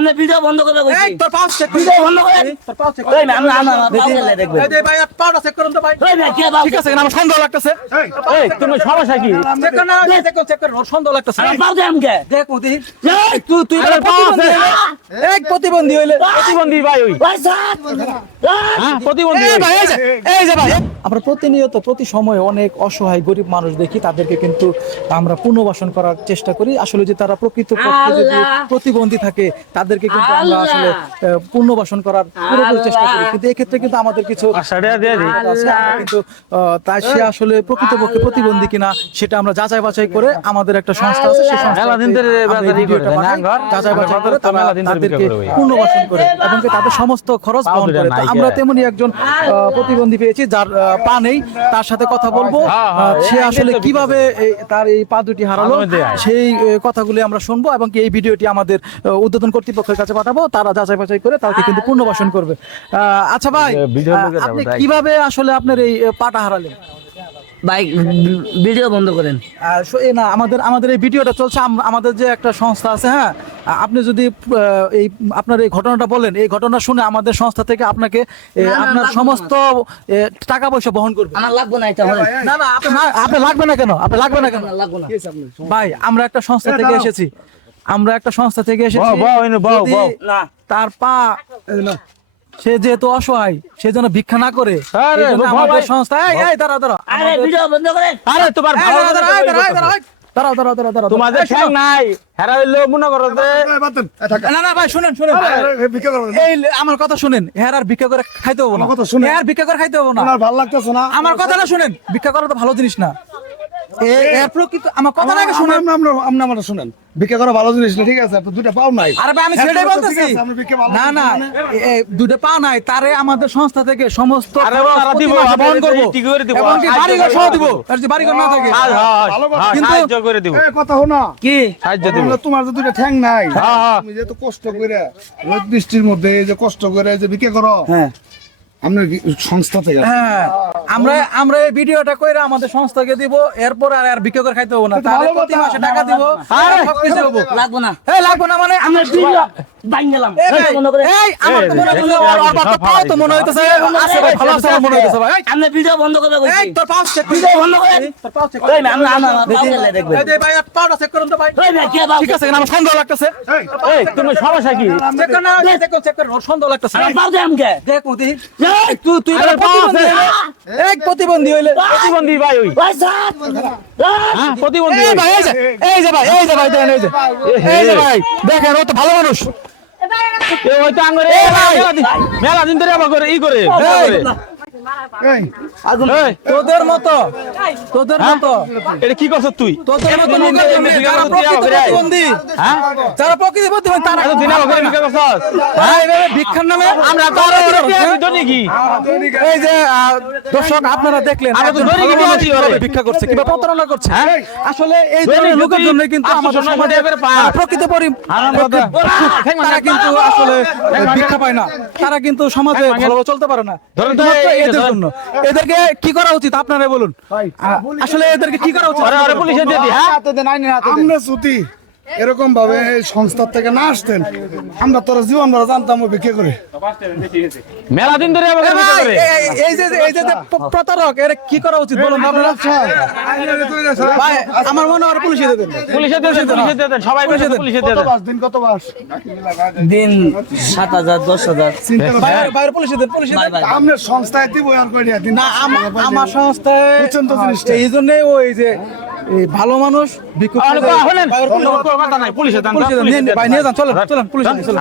আপনি ভিডিও বন্ধ করে বলছি। এই তোর পাউচ চেক ভিডিও বন্ধ করেন। তোর পাউচ চেক এই না না দেখবেন। এই যে ভাই পাউচটা চেক করুন তো ভাই। এই না কে বাবা ঠিক আছে আমার সন্দেহ লাগতেছে। এই তুমি সমস্যা কি? চেক কর না চেক কর ওর সন্দেহ লাগতেছে। বাবা দেন কে দেখো দেখি এই তুই আরে প্রতিবন্ধী বাবা, হইলে এক প্রতিবন্ধী হইলে প্রতিবন্ধী ভাই ওই ভাই স্যার হ্যাঁ প্রতিবন্ধী এই ওই। ভাই এই যে ভাই আমরা প্রতিনিয়ত প্রতি সময়ে অনেক অসহায় গরিব মানুষ দেখি, তাদেরকে কিন্তু আমরা পুনর্বাসন করার চেষ্টা করি। আসলে যে তারা প্রকৃত পক্ষে যদি আল্লাহ। প্রতিবন্ধী থাকে তাদেরকে কিন্তু আমরা আল্লাহ। আসলে পুনর্বাসন করার পুরোপুরি চেষ্টা করি, কিন্তু এক্ষেত্রে কিন্তু আমাদের কিছু সাড়ে দিয়ে দিই। আছে, আমরা কিন্তু তাই সে আসলে প্রকৃতপক্ষে প্রতিবন্ধী কিনা সেটা আমরা যাচাই বাছাই করে আমাদের একটা সংস্থা আছে, সেই সংস্থা মেলা দিন ধরে ভিডিওটা করে, না পাঠাই, ঘর? যাচাই বাছাই আমাদের করে তো মেলা দিন ধরে তাদেরকে বিক্রি করে। পুনর্বাসন করে এবং কি তাদের সমস্ত খরচ বহন দুটা করে। তো নাই আমরা কে? তেমনি একজন প্রতিবন্ধী পেয়েছি যার পা নেই, তার সাথে কথা বলবো। হ্যাঁ, হ্যাঁ, সে এই আসলে তো কিভাবে তার এই পা দুটি হারালো মাঝে মধ্যে আয়। সেই কথাগুলি আমরা শুনবো এবং কি এই ভিডিওটি আমাদের উদ্বোধন কর্তৃপক্ষের কাছে পাঠাবো, তারা যাচাই বাছাই করে তাকে কিন্তু পুনর্বাসন করবে। আচ্ছা ভাই, ভিডিও লোকে যাবো, আপনি তাই। কিভাবে আসলে আপনার এই পাটা হারালেন? ভাই ভিডিও বন্ধ করেন। না আমাদের এই ভিডিওটা চলছে, আমাদের যে একটা সংস্থা আছে, হ্যাঁ, আপনি যদি এই আপনার এই ঘটনাটা বলেন, এই ঘটনা শুনে আমাদের সংস্থা থেকে আপনাকে আপনার সমস্ত টাকা পয়সা বহন করবে। আমার লাগবে না এটা বলেন। না না আপনি লাগবে না কেন? আপনি লাগবে না কেন? আমার লাগবে না। ভাই আমরা একটা সংস্থা থেকে এসেছি, আমরা একটা সংস্থা থেকে এসেছি। বাও, এনে বাও, যদি বাও। না তার পা সে যেহেতু অসহায়, সে যেন ভিক্ষা না করে, আরে, এই জন্য বাবা, আমাদের ভাই। সংস্থা এই দাঁড়াও আরে ভিডিও বন্ধ করেন। আরে তোমার ভালো দাঁড়াও তোমাদের ঠ্যাং নাই হেরা হইলো মনে করো যে না ভাই শুনেন এই আমার কথা শুনেন, হ্যাঁ আর ভিক্ষা করে খাইতে হবো না, হ্যাঁ আর ভিক্ষা করে খাইতে হবো না, ভালো লাগতেছে না। আমার কথাটা শুনেন, ভিক্ষা করা তো ভালো জিনিস না। এর প্রকৃত আমার কথাটা আগে শুনেন। আমরা শুনেন, ভিক্ষা করা ভালো জিনিস না, ঠিক আছে? তো দুইটা পাও নাই। আরে ভাই আমি সেটাই বলতেছি। না না দুটো পা নাই, তারে আমাদের সংস্থা থেকে সমস্ত আরে খরচ তারা দিব, প্রতি মাসে বহন আমাদের করবো ঠিক করে দিব। এবং কি বাড়িঘর সহ দিব, তার যদি বাড়িঘর না থাকে। কিন্তু- সাহায্য করে দিব, কথা হো না, কি সাহায্য দিব। তোমার যে দুইটা ঠ্যাং নাই, হ্যাঁ, হ্যাঁ। তুমি যেহেতু কষ্ট করে রোদ বৃষ্টির মধ্যে এই যে কষ্ট করে যে ভিক্ষা করো, হ্যাঁ আপনার সংস্থা থেকে হ্যাঁ আমরা এই ভিডিওটা কইরা আমাদের সংস্থাকে দিব, এরপর আর ভিক্ষা করে খাইতে হবো না, তাহলে ভালো প্রতি কথা। মাসে টাকা দিব, আরে, সবকিছু হবো। লাগবে না। এই লাগবে না মানে আমরা ভিডিও বাইন গেলাম। এই ভিডিও বন্ধ করেন। আমার তো মনে হইলো ওর বাবা পাও তো মনে হইতেছে আছে ভাই, ভালো আছে আমার মনে হইতেছে ভাই। আপনি ভিডিও বন্ধ করে এই বলছি। তোর পাউচ চেক ভিডিও বন্ধ করেন। তোর পাউচ চেক এই না না দেখবেন। এই যে ভাই পাউচটা চেক করুন তো ভাই। এই না কে বাবা ঠিক আছে আমার সন্দেহ লাগতেছে। এই তুমি সমস্যা কি? চেক কর না চেক কর ওর সন্দেহ লাগতেছে। বাবা দেন কে দেখো দেখি এই তুই আরে প্রতিবন্ধী বাবা, হইলে, এক প্রতিবন্ধী হইলে প্রতিবন্ধী ভাই ওই ভাই স্যার হ্যাঁ প্রতিবন্ধী এই ভাই ভাই দেখেন এই যে ভাই দেখেন ও তো ভালো মানুষ। এ হয়তো আঙ্গুরে মেলা দিন ধরে আবার করে ই করে এই এই, তোদের মতো এটা কি করছ তুই? তোদের মতো এতদিন লোকের জন্য ভিক্ষা যারা করতে যাও প্রকৃত করে আয়। প্রতিবন্ধী, হ্যাঁ যারা প্রকৃত প্রতিবন্ধী তারা এত দিন আবার করে ভিক্ষা করছস? হ্যাঁ, এইভাবে ভিক্ষার নামে আমরা তো আরো তো নাকি এই যে দর্শক আপনারা দেখলেন আমরা তো একজন দড়ি ভালো কিনে মানুষ আছি কিভাবে ওরে। ভিক্ষা করছে, কিভাবে প্রতারণা করছে। হ্যাঁ? আসলে এই দড়ি ধরনের লোকের যদি জন্য কিন্তু 800 আমাদের 900 সমাজে করে পায়। প্রকৃত হারাম কথা। তারা কিন্তু আসলে ভিক্ষা পায় না, তারা কিন্তু সমাজে ভালোভাবে চলতে পারে না। ধরুন তো শুধুমাত্র এই যে এদের ধরুন। জন্য এদেরকে কি করা উচিত আপনারা বলুন। আসলে এদেরকে কি করা উচিত? আরে আরে পুলিশে দিয়ে দি হ্যাঁ আমরা যদি এরকম ভাবে এই সংস্থার থেকে না আসতেন, আমরা তোরা জীবন ধরে জানতাম ও ভিক্ষা করে। মেলা দিন ধরে আবার এ ভিক্ষা ভাই, করে এই যে প্রতারক, এর কি করা উচিত বলুন তো আপনারা? ভাই, আমার মনে হয় পুলিশে দিয়ে দেন। পুলিশে দিয়ে দেন সবাই পুলিশে দিয়ে দেন কত মাস দিন 7,000 10,000 বাইরে পুলিশে দেন, পুলিশে দেন। আপনার সংস্থায় দিব আর কইরা দিন না আমার সংস্থায় বুঝছেন তো জিনিসটা? এই জন্য ওই যে এই ভালো মানুষ ভিক্ষুক আরে হলেন কথা নাই পুলিশে দেন পুলিশে দেন, নিয়ে যান, চলেন পুলিশে দেন, চলেন।